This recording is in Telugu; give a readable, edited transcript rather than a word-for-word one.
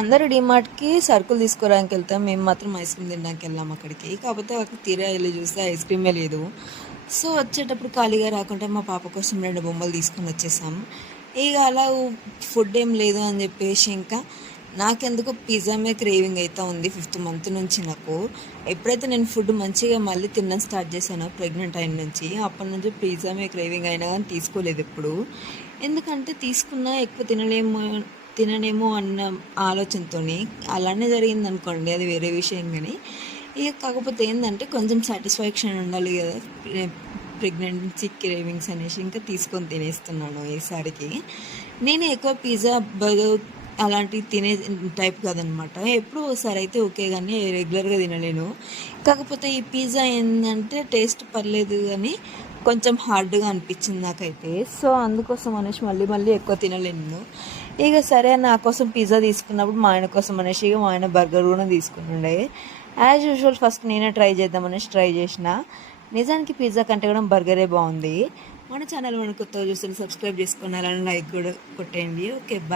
అందరూ డీమార్ట్‌కి సరుకులు తీసుకోవడానికి వెళ్తాం. మేము మాత్రం ఐస్ క్రీమ్ తినడానికి వెళ్ళాం అక్కడికి. కాకపోతే అక్కడ తీరా ఎళ్లి చూస్తే ఐస్ క్రీమే లేదు. సో, వచ్చేటప్పుడు ఖాళీగా రాకుండా మా పాప కోసం 2 బొమ్మలు తీసుకొని వచ్చేసాం. ఇగ అలా ఫుడ్ ఏం లేదు అని చెప్పేసి ఇంకా నాకెందుకో పిజ్జా మీద క్రేవింగ్ అయితా ఉంది 5th మంత్ నుంచి నాకు. ఎప్పుడైతే నేను ఫుడ్ మంచిగా మళ్ళీ తినడం స్టార్ట్ చేశానో ప్రెగ్నెంట్ అయిన నుంచి, అప్పటి నుంచి పిజ్జా మీద క్రేవింగ్ అయినా కానీ తీసుకోలేదు ఎప్పుడు. ఎందుకంటే తీసుకున్నా ఎక్కువ తిననేమో అన్న ఆలోచనతోని అలానే జరిగిందనుకోండి, అది వేరే విషయం. కానీ ఇక కాకపోతే ఏంటంటే కొంచెం సాటిస్ఫాక్షన్ ఉండాలి కదా, ప్రెగ్నెన్సీ క్రేవింగ్స్ అనేసి ఇంకా తీసుకొని తినేస్తున్నాను ఈసారికి. నేను ఎక్కువ పిజ్జా, బర్గర్ అలాంటివి తినే టైప్ కాదనమాట. ఎప్పుడూ ఒకసారి అయితే ఓకే, కానీ రెగ్యులర్గా తినలేను. కాకపోతే ఈ పిజ్జా ఏంటంటే టేస్ట్ పర్లేదు కానీ కొంచెం హార్డ్గా అనిపించింది నాకైతే. సో అందుకోసం అనేసి మళ్ళీ మళ్ళీ ఎక్కువ తినలేను. ఇక సరే నా కోసం పిజ్జా తీసుకున్నప్పుడు మా ఆయన కోసం అనేసి ఇక మా ఆయన బర్గర్ కూడా తీసుకున్నాడే. యాజ్ యూజువల్ ఫస్ట్ నేనే ట్రై చేద్దామనేసి ట్రై చేసిన. నిజానికి పిజ్జా కంటే కూడా బర్గరే బాగుంది. మన ఛానల్ కొత్తగా చూస్తే సబ్స్క్రైబ్ చేసుకున్నారని లైక్ కూడా కొట్టేయండి. Okay, bye.